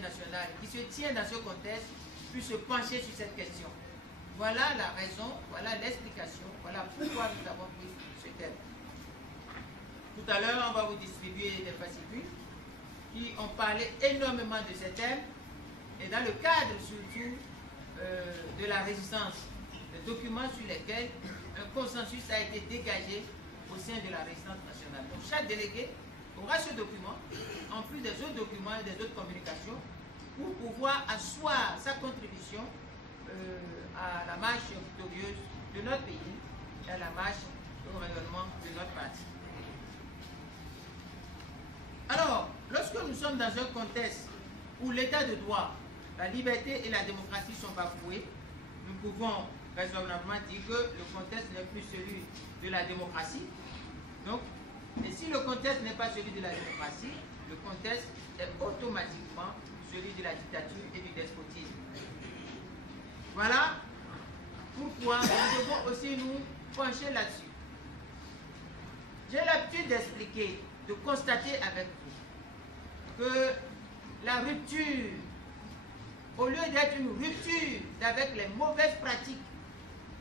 national qui se tient dans ce contexte puisse se pencher sur cette question. Voilà la raison, voilà l'explication, voilà pourquoi nous avons pris ce thème. Tout à l'heure, on va vous distribuer des fascicules qui ont parlé énormément de ce thème et dans le cadre surtout de la résistance, des documents sur lesquels un consensus a été dégagé au sein de la résistance nationale. Donc chaque délégué aura ce document, en plus des autres documents et des autres communications, pour pouvoir asseoir sa contribution à la marche victorieuse de notre pays et à la marche au rayonnement de notre parti. Alors, lorsque nous sommes dans un contexte où l'état de droit, la liberté et la démocratie sont bafoués, nous pouvons raisonnablement dire que le contexte n'est plus celui de la démocratie. Donc, et si le contexte n'est pas celui de la démocratie, le contexte est automatiquement celui de la dictature et du despotisme. Voilà pourquoi nous devons aussi nous pencher là-dessus. J'ai l'habitude d'expliquer, de constater avec vous que la rupture, au lieu d'être une rupture avec les mauvaises pratiques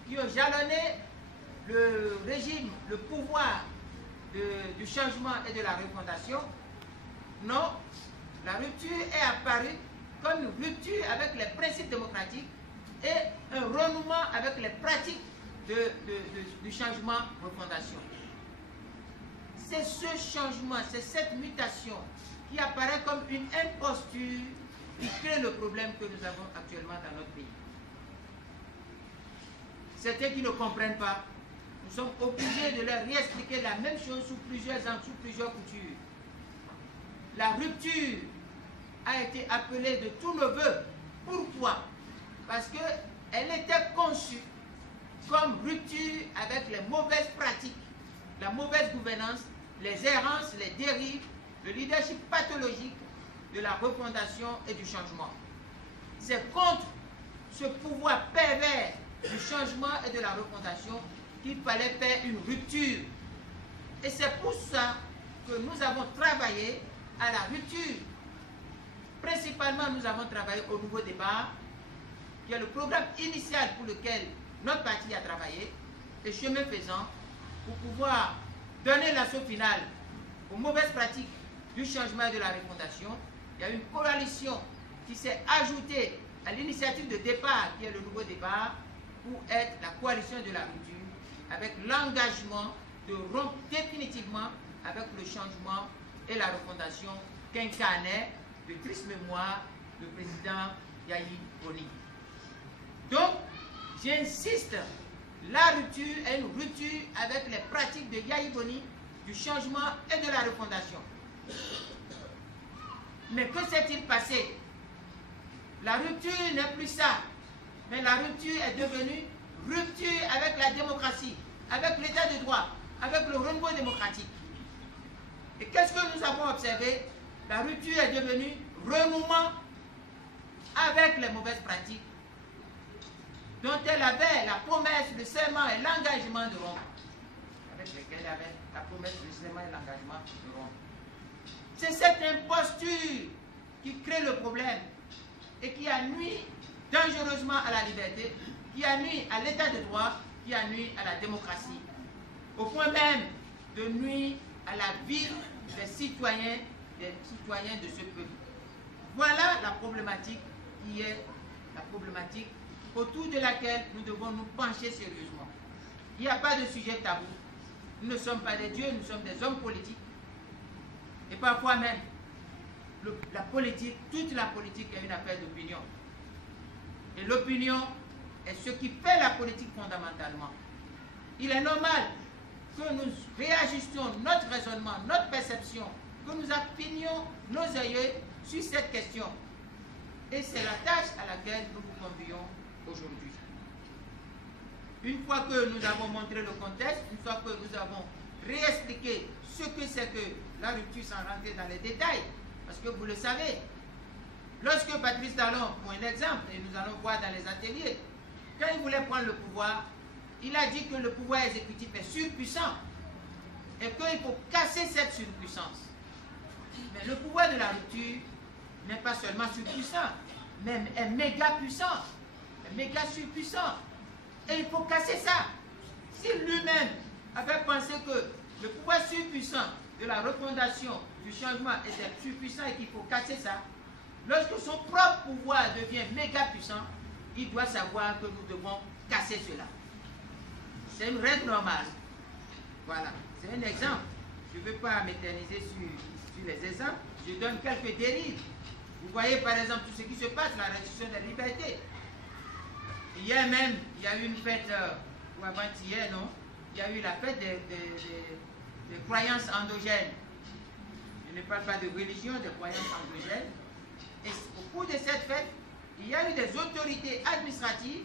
qui ont jalonné le régime, le pouvoir du changement et de la refondation, non, la rupture est apparue comme une rupture avec les principes démocratiques et un renouement avec les pratiques du changement-refondation. C'est ce changement, c'est cette mutation qui apparaît comme une imposture qui crée le problème que nous avons actuellement dans notre pays. Certains qui ne comprennent pas, nous sommes obligés de leur réexpliquer la même chose sous plusieurs angles, sous plusieurs coutures. La rupture a été appelée de tous nos voeux. Pourquoi? Parce qu'elle était conçue comme rupture avec les mauvaises pratiques, la mauvaise gouvernance, les errances, les dérives, le leadership pathologique de la refondation et du changement. C'est contre ce pouvoir pervers du changement et de la refondation qu'il fallait faire une rupture. Et c'est pour ça que nous avons travaillé à la rupture. Principalement, nous avons travaillé au nouveau départ, qui est le programme initial pour lequel notre parti a travaillé, et chemin faisant, pour pouvoir donner l'assaut final aux mauvaises pratiques du changement et de la refondation. Il y a une coalition qui s'est ajoutée à l'initiative de départ, qui est le nouveau départ, pour être la coalition de la rupture, avec l'engagement de rompre définitivement avec le changement et la refondation qu'incarnait de triste mémoire le président Yahya Boni. Donc, j'insiste, la rupture est une rupture avec les pratiques de Yahya Boni, du changement et de la refondation. Mais que s'est-il passé? La rupture n'est plus ça, mais la rupture est devenue rupture avec la démocratie, avec l'état de droit, avec le renouveau démocratique. Et qu'est-ce que nous avons observé? La rupture est devenue renouement avec les mauvaises pratiques dont elle avait la promesse, le serment et l'engagement de rompre. Avec lesquels elle avait la promesse, le serment et l'engagement de rompre. C'est cette imposture qui crée le problème et qui a nuit dangereusement à la liberté, qui a nuit à l'état de droit, qui a nuit à la démocratie, au point même de nuire à la vie des citoyens de ce peuple. Voilà la problématique qui est la problématique autour de laquelle nous devons nous pencher sérieusement. Il n'y a pas de sujet tabou. Nous ne sommes pas des dieux, nous sommes des hommes politiques. Et parfois même, la politique, toute la politique est une affaire d'opinion. Et l'opinion est ce qui fait la politique fondamentalement. Il est normal que nous réajustions notre raisonnement, notre perception, que nous affinions nos yeux sur cette question. Et c'est la tâche à laquelle nous vous convions aujourd'hui. Une fois que nous avons montré le contexte, une fois que nous avons réexpliqué ce que c'est que la rupture sans rentrer dans les détails, parce que vous le savez, Lorsque Patrice Talon, pour un exemple, et nous allons voir dans les ateliers, quand il voulait prendre le pouvoir, il a dit que le pouvoir exécutif est surpuissant et qu'il faut casser cette surpuissance. Mais le pouvoir de la rupture n'est pas seulement surpuissant, mais est méga puissant, est méga surpuissant. Et il faut casser ça. Si lui-même avait pensé que le pouvoir surpuissant de la refondation, du changement était surpuissant et qu'il faut casser ça, lorsque son propre pouvoir devient méga puissant, il doit savoir que nous devons casser cela. C'est une règle normale. Voilà, c'est un exemple. Je ne veux pas m'éterniser sur les exemples. Je donne quelques dérives. Vous voyez par exemple tout ce qui se passe, la restriction des libertés. Hier même, il y a eu une fête, ou avant-hier, non? Il y a eu la fête des croyances endogènes. Je ne parle pas de religion, de croyances endogènes. Et au cours de cette fête, il y a eu des autorités administratives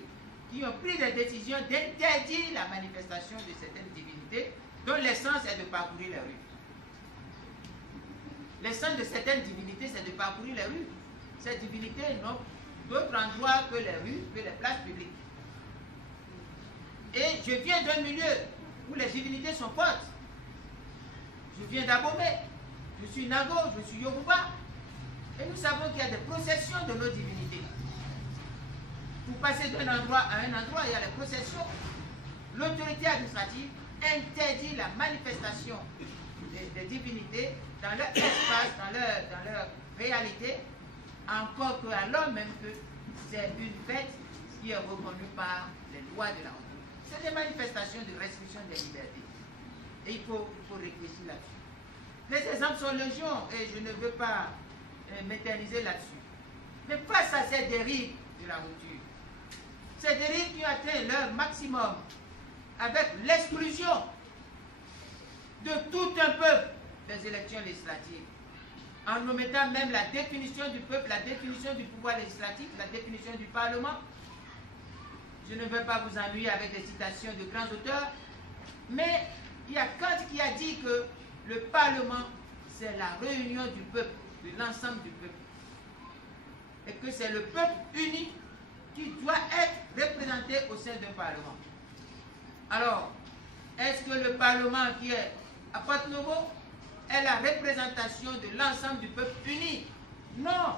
qui ont pris des décisions d'interdire la manifestation de certaines divinités dont l'essence est de parcourir les rues. L'essence de certaines divinités, c'est de parcourir les rues. Ces divinités n'ont d'autre endroit que les rues, que les places publiques. Et je viens d'un milieu où les divinités sont fortes. Je viens d'Abomey, je suis Nago, je suis Yoruba. Et nous savons qu'il y a des processions de nos divinités. Pour passer d'un endroit à un endroit, il y a les processions. L'autorité administrative interdit la manifestation des divinités dans leur espace, dans leur réalité, encore qu'alors même que c'est une fête qui est reconnue par les lois de la République. C'est des manifestations de restriction des libertés. Et il faut réfléchir là-dessus. Les exemples sont légion et je ne veux pas m'éterniser là-dessus. Mais face à ces dérives de la rupture, ces dérives qui ont atteint leur maximum avec l'exclusion de tout un peuple des élections législatives, en omettant même la définition du peuple, la définition du pouvoir législatif, la définition du Parlement. Je ne veux pas vous ennuyer avec des citations de grands auteurs, mais il y a Kant qui a dit que le Parlement, c'est la réunion du peuple, de l'ensemble du peuple. Et que c'est le peuple uni qui doit être représenté au sein d'un Parlement. Alors, est-ce que le Parlement qui est à Porto-Novo est la représentation de l'ensemble du peuple uni? Non.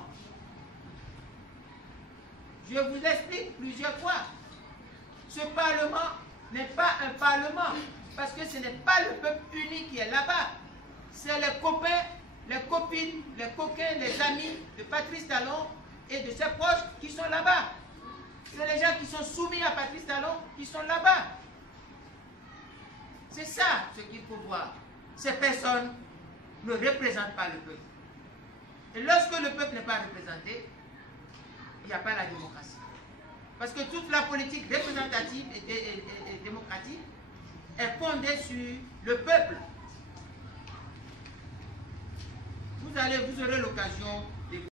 Je vous explique plusieurs fois. Ce Parlement n'est pas un Parlement, parce que ce n'est pas le peuple uni qui est là-bas. C'est les copains, les copines, les coquins, les amis de Patrice Talon et de ses proches qui sont là-bas. C'est les gens qui sont soumis à Patrice Talon qui sont là-bas. C'est ça ce qu'il faut voir. Ces personnes ne représentent pas le peuple. Et lorsque le peuple n'est pas représenté, il n'y a pas la démocratie. Parce que toute la politique représentative et démocratique est fondée sur le peuple. Vous aurez l'occasion